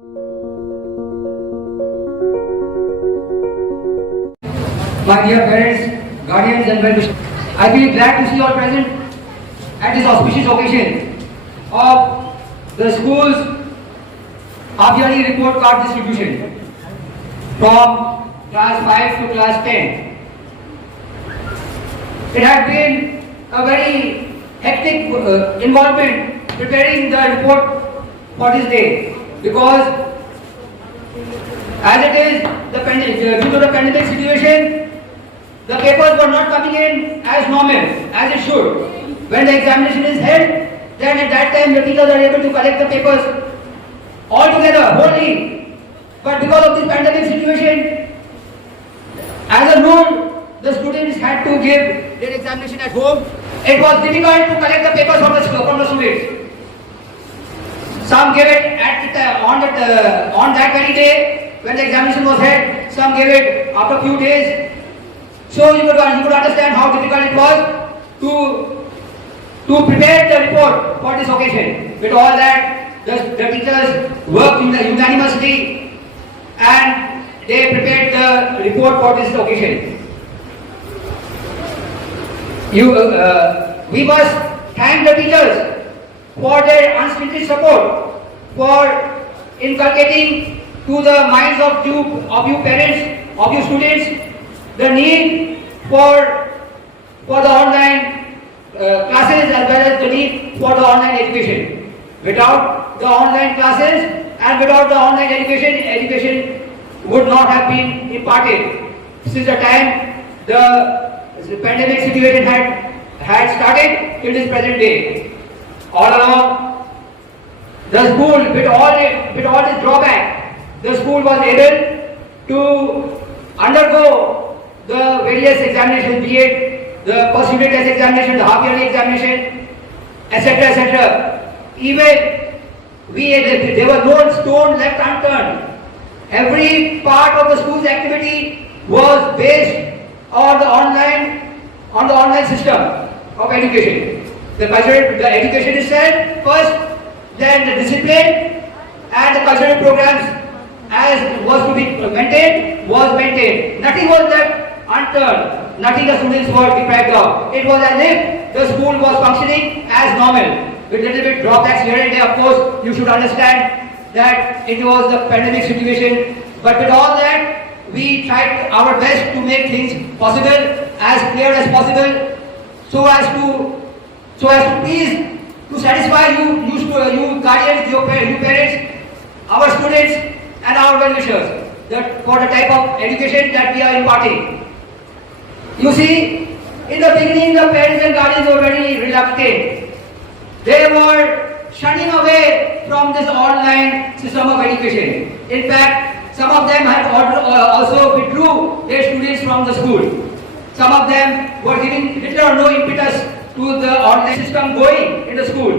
My dear parents, guardians and well-wishers, I feel glad to see you all present at this auspicious occasion of the school's half-yearly report card distribution from class 5 to class 10. It has been a very hectic involvement preparing the report for this day because as it is, due to the pandemic situation, the papers were not coming in as normal, as it should. When the examination is held, then at that time the teachers are able to collect the papers all together, wholly. But because of this pandemic situation, as a rule, the students had to give their examination at home. It was difficult to collect the papers from the students. Some gave it on that very day when the examination was held. Some gave it after a few days. So you could understand how difficult it was to prepare the report for this occasion. With all that, the teachers worked unanimously and they prepared the report for this occasion. We must thank the teachers for their unstinted support, for inculcating to the minds of you parents, of you students, the need for the online classes as well as the need for the online education. Without the online classes and without the online education would not have been imparted. Since the time the pandemic situation had started till this present day. All along, the school, with all this drawback, the school was able to undergo the various examinations, be it the first unit test examination, the half-yearly examination, etc., etc. Even there was no stone left unturned. Every part of the school's activity was based on the online system of education. The education itself first, then the discipline and the cultural programs as was to be maintained was maintained. Nothing was left unturned. Nothing the students were deprived of. It was as if the school was functioning as normal. With little bit drawbacks here and there, of course, you should understand that it was the pandemic situation. But with all that, we tried our best to make things possible, as clear as possible, so as to please, to satisfy you guardians, you parents, our students, and our well-wishers for the type of education that we are imparting. You see, in the beginning, the parents and guardians were very reluctant. They were shunning away from this online system of education. In fact, some of them had also withdrew their students from the school. Some of them were giving little or no impetus to the online system going in the school.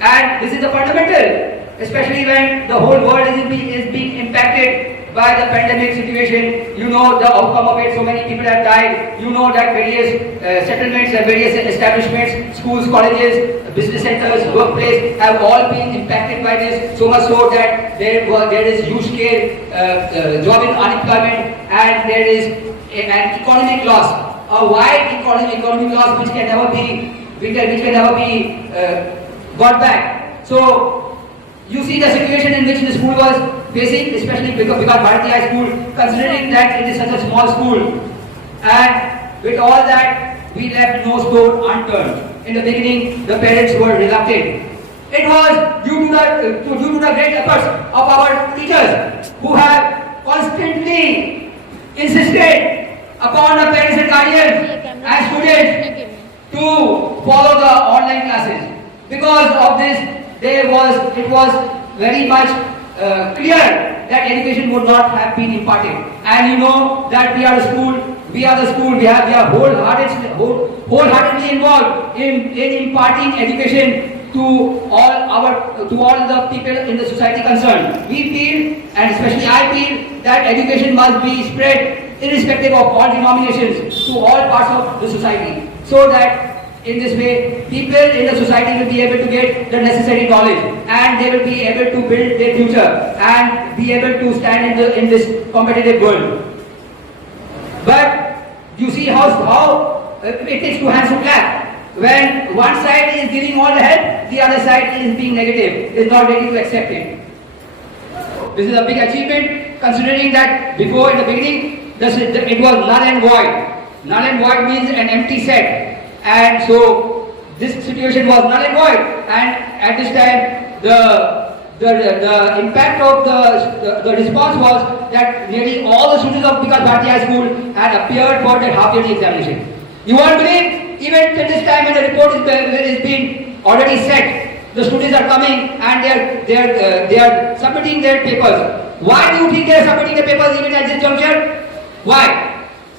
And this is the fundamental, especially when the whole world is being impacted by the pandemic situation. You know the outcome of it, so many people have died. You know that various settlements and various establishments, schools, colleges, business centers, workplace have all been impacted by this, so much so that there is huge scale job in unemployment, and there is an economic loss, a wide economic loss which can never be got back. So you see the situation in which the school was facing, especially because Bharati High School, considering that it is such a small school, and with all that, we left no stone unturned. In the beginning, the parents were reluctant. It was due to the great efforts of our teachers, who have constantly insisted upon the parents and guardians and students to follow the online classes. Because of this, it was very much clear that education would not have been imparted. And you know that we are the school, we are wholeheartedly involved in imparting education to all the people in the society concerned. We feel, and especially I feel, that education must be spread irrespective of all denominations to all parts of the society, so that in this way, people in the society will be able to get the necessary knowledge, and they will be able to build their future and be able to stand in this competitive world. But you see how it takes two hands to clap. When one side is giving all the help, the other side is being negative, is not ready to accept it. This is a big achievement, considering that before, in the beginning, it was null and void. Null and void means an empty set. And so this situation was null and void. And at this time, the impact of the response was that nearly all the students of Vikas Bharati High School had appeared for their half-yearly examination. You won't believe, even till this time when the report is being already set, the students are coming and they are submitting their papers. Why do you think they are submitting the papers even at this juncture? Why?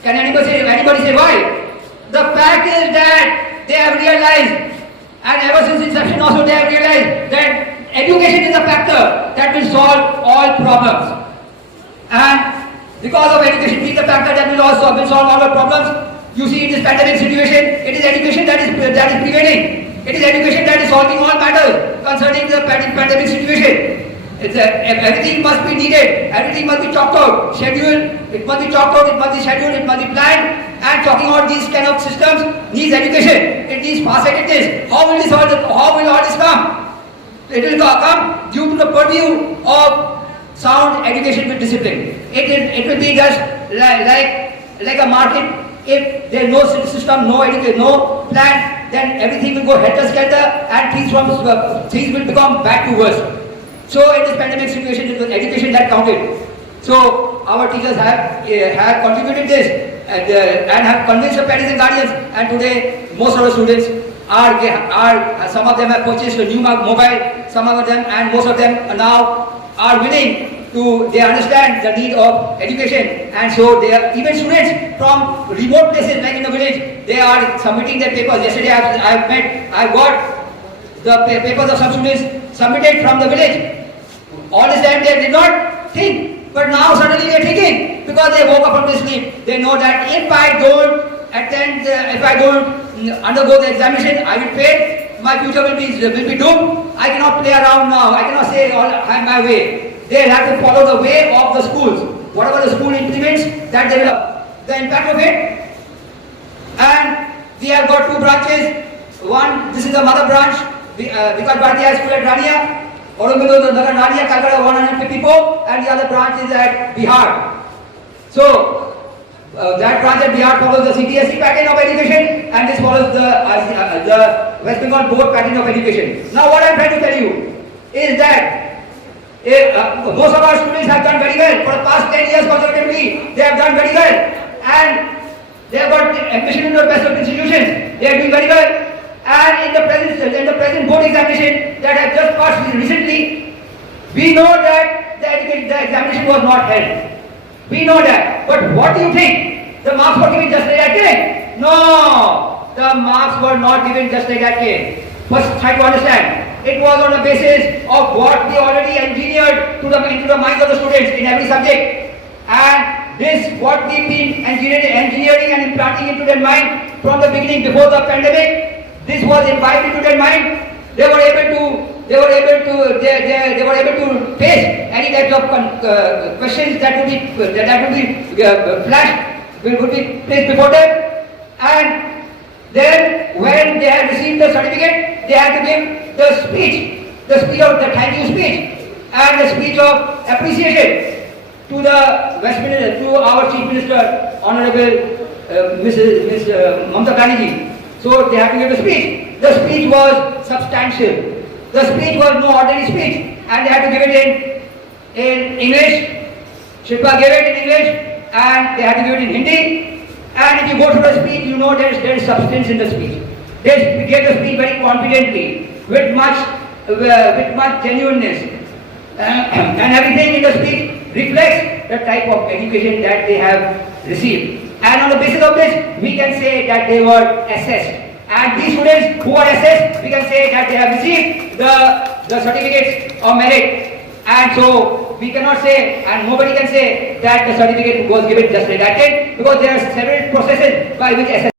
Can anybody say why? The fact is that they have realized, and ever since inception also they have realized, that education is a factor that will solve all problems. And because of education being the factor that will solve all our problems, you see in this pandemic situation, it is education that is prevailing. It is education that is solving all matters concerning the pandemic situation. Everything must be needed, everything must be talked out, scheduled, it must be talked out, it must be scheduled, it must be planned, and talking about these kind of systems needs education, it needs far-sightedness. How will all this come? It will come due to the purview of sound education with discipline. It will be just like a market. If there is no system, no education, no plan, then everything will go helter-skelter and things will become bad to worse. So in this pandemic situation, it was education that counted. So our teachers have contributed this and have convinced the parents and guardians. And today, most of the students some of them have purchased a new mobile, some of them, and most of them now are willing to, they understand the need of education, and so they are, even students from remote places like in the village, they are submitting their papers. Yesterday I got the papers of some students submitted from the village. All this time they did not think, but now suddenly they are thinking, because they woke up from their sleep. They know that if I don't undergo the examination, I will fail, my future will be doomed. I cannot play around now, I cannot say I'm my way. They have to follow the way of the schools. Whatever the school implements, that they will the impact of it. And we have got two branches. One, this is the mother branch, Vikas Bharati High School at Rania, Aurobindo Nagar Rania, Calcutta 154, and the other branch is at Bihar. So that branch at Bihar follows the CBSE pattern of education, and this follows the West Bengal board pattern of education. Now what I am trying to tell you is that most of our students have done very well. For the past 10 years consecutively, they have done very well. And they have got admission into the best of institutions. They are doing very well. And in the present board examination that has just passed recently, we know that the examination was not held. We know that. But what do you think? The marks were given just like that came? No! The marks were not given just like that came. First, try to understand. It was on the basis of what we already engineered into the minds of the students in every subject. And this, what we've been engineering and implanting into their mind from the beginning before the pandemic, this was imbibed into their mind. They were able to face any types of questions that would be flashed, would be placed before them. And then when they had received the certificate, they had to give the speech of the thank you speech and the speech of appreciation to our Chief Minister, Honorable Ms. Mamata Banerjee. So they had to give a speech. The speech was substantial. The speech was no ordinary speech, and they had to give it in English. Shilpa gave it in English, and they had to give it in Hindi. And if you go through the speech, you know there is substance in the speech. They gave the speech very confidently, with much genuineness, and everything in the speech reflects the type of education that they have received. And on the basis of this, we can say that they were assessed. And these students who are assessed, we can say that they have received the certificates of merit. And so we cannot say, and nobody can say that the certificate was given just like that, because there are several processes by which assessment